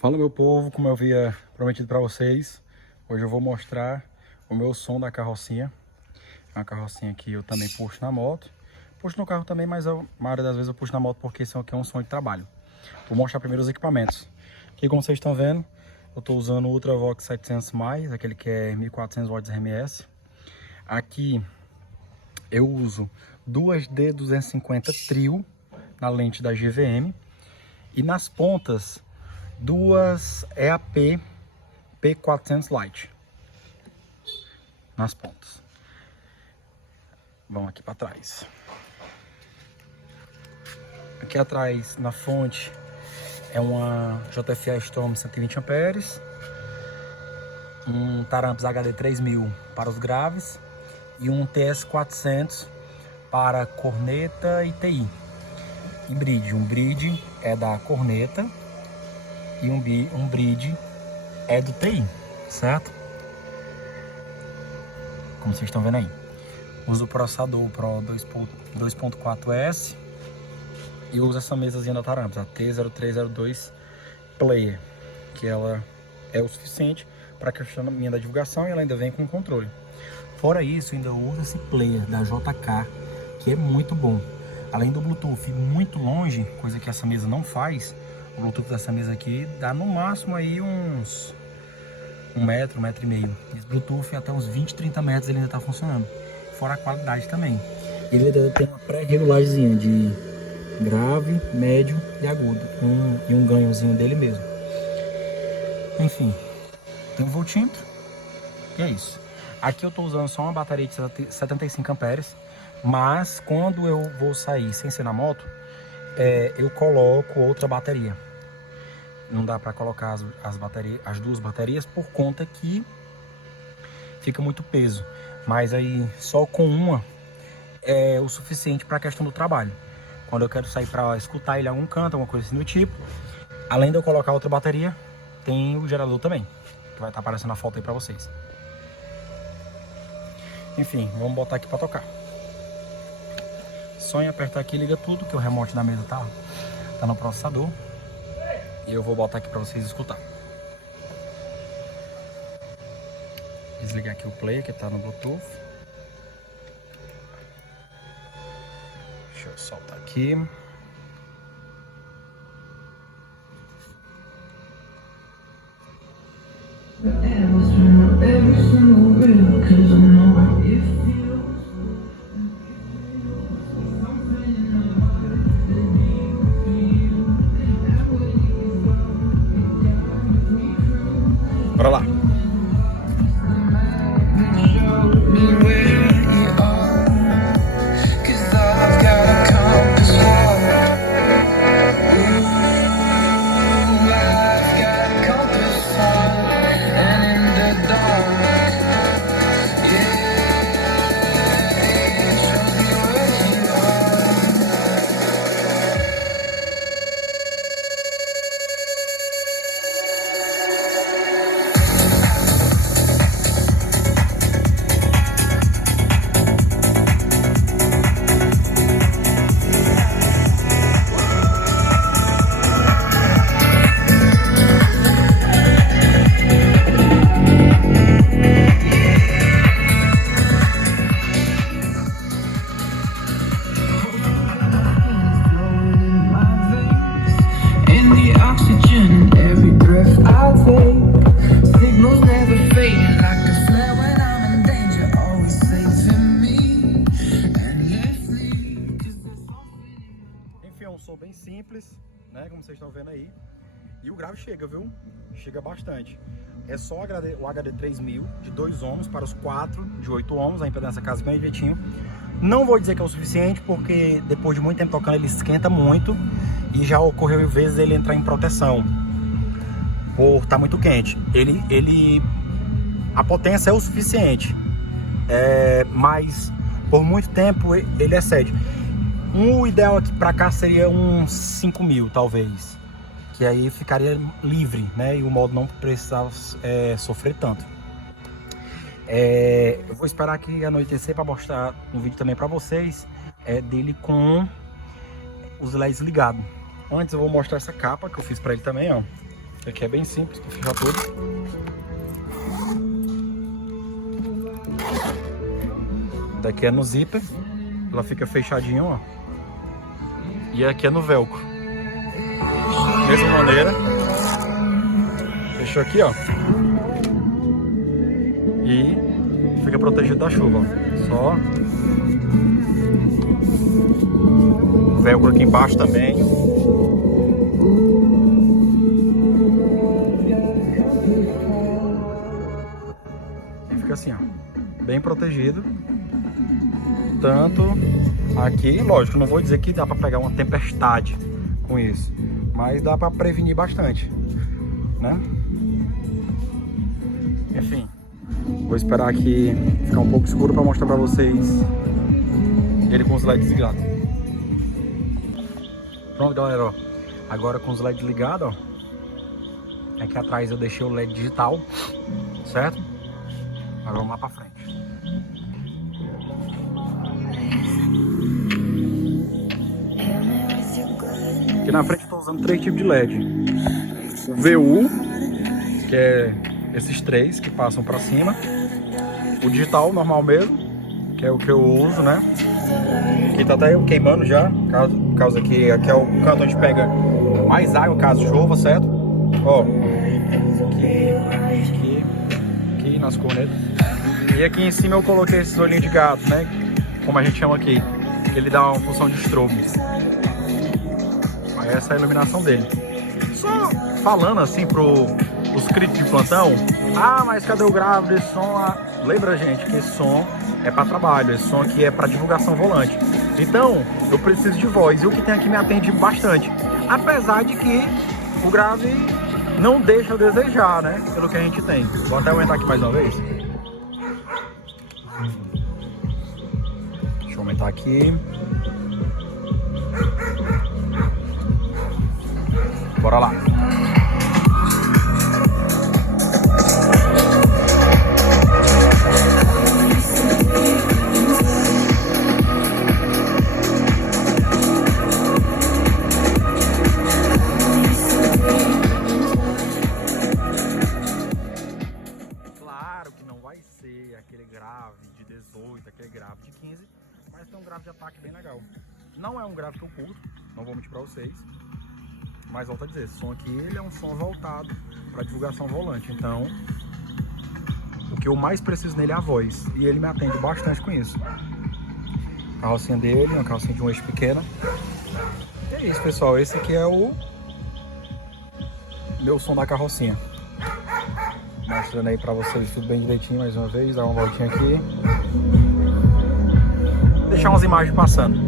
Fala, meu povo, como eu havia prometido para vocês, hoje eu vou mostrar o meu som da carrocinha. É uma carrocinha que eu também puxo na moto, puxo no carro também, mas a maioria das vezes eu puxo na moto porque esse aqui é um som de trabalho. Vou mostrar primeiro os equipamentos. Aqui, como vocês estão vendo, eu estou usando o Ultravox 700+, aquele que é 1400 watts RMS. Aqui eu uso duas D250 Trio na lente da GVM e nas pontas duas EAP P400 Lite nas pontas. Vamos aqui para trás. Aqui atrás na fonte é uma JFA Storm 120 amperes, um Taramps HD 3000 para os graves e um TS400 para corneta e TI. E bridge, um bridge é da corneta e um bridge é do TI, certo? Como vocês estão vendo aí. Uso o processador Pro 2.4S e uso essa mesazinha da Taramps, a T0302 Player, que ela é o suficiente para a questão minha da divulgação e ela ainda vem com controle. Fora isso, ainda uso esse player da JK, que é muito bom. Além do Bluetooth muito longe, coisa que essa mesa não faz, o Bluetooth dessa mesa aqui dá no máximo aí uns 1 metro, 1,5 metro. Esse Bluetooth até uns 20, 30 metros ele ainda está funcionando. Fora a qualidade também. Ele ainda tem uma pré-regulagemzinha de grave, médio e agudo. E um ganhozinho dele mesmo. Enfim, tem um voltímetro e é isso. Aqui eu estou usando só uma bateria de 75 amperes. Mas quando eu vou sair sem ser na moto, eu coloco outra bateria. Não dá para colocar as duas baterias por conta que fica muito peso. Mas aí só com uma é o suficiente para a questão do trabalho. Quando eu quero sair para escutar ele em algum canto, alguma coisa assim do tipo, além de eu colocar outra bateria, tem o gerador também, que vai estar aparecendo na foto aí para vocês. Enfim, vamos botar aqui para tocar. Só em apertar aqui liga tudo, que o remote da mesa tá no processador. E eu vou botar aqui para vocês escutar. Desligar aqui o play que tá no Bluetooth. Deixa eu soltar aqui. Bora lá. Enfim, é um som bem simples, né, como vocês estão vendo aí. E o grave chega, viu? Chega bastante. É só o HD 3000 de 2 ohms para os 4 de 8 ohms, a impedância casa bem direitinho. Não vou dizer que é o suficiente, porque depois de muito tempo tocando ele esquenta muito e já ocorreu vezes ele entrar em proteção por estar muito quente. A potência é o suficiente, mas por muito tempo ele excede. O ideal aqui para cá seria uns 5.000 talvez, que aí ficaria livre, né? E o modo não precisava sofrer tanto. Eu vou esperar aqui anoitecer para mostrar um vídeo também para vocês dele com os LEDs ligados. Antes eu vou mostrar essa capa que eu fiz para ele também, ó. Aqui é bem simples para fechar tudo. Daqui é no zíper, ela fica fechadinha, ó. E aqui é no velcro. Dessa maneira. Fechou aqui, ó. E fica protegido da chuva, ó. Só. Velcro aqui embaixo também. E fica assim, ó. Bem protegido. Tanto aqui, lógico, não vou dizer que dá para pegar uma tempestade com isso, mas dá para prevenir bastante, né? Enfim, vou esperar aqui ficar um pouco escuro para mostrar para vocês ele com os LEDs ligados. Pronto, galera, ó. Agora com os LEDs ligados, ó. Aqui atrás eu deixei o LED digital, certo? Agora vamos lá para frente. Aqui na frente eu estou usando 3 tipos de LED. O VU, que é esses 3 que passam para cima. O digital normal mesmo, que é o que eu uso, né? Aqui tá até eu queimando já, por causa que aqui é o canto onde pega mais água caso chova, certo? Ó, aqui nas cornetas. E aqui em cima eu coloquei esses olhinhos de gato, né? Como a gente chama aqui, que ele dá uma função de strobo. Essa é a iluminação dele. Só falando assim os críticos de plantão, ah, mas cadê o grave desse som lá? Lembra, gente, que esse som é para trabalho, esse som aqui é para divulgação volante. Então, eu preciso de voz, e o que tem aqui me atende bastante. Apesar de que o grave não deixa a desejar, né, pelo que a gente tem. Vou até aumentar aqui mais uma vez. Deixa eu aumentar aqui. Bora lá. Claro que não vai ser aquele grave de 18, aquele grave de 15, mas tem um grave de ataque bem legal. Não é um grave que eu curto, não vou mentir pra vocês. Mas volto a dizer, esse som aqui ele é um som voltado para divulgação volante. Então, o que eu mais preciso nele é a voz. E ele me atende bastante com isso. A carrocinha dele, uma carrocinha de um eixo pequena. E é isso, pessoal. Esse aqui é o meu som da carrocinha. Mostrando aí para vocês tudo bem direitinho mais uma vez. Dar uma voltinha aqui. Deixar umas imagens passando.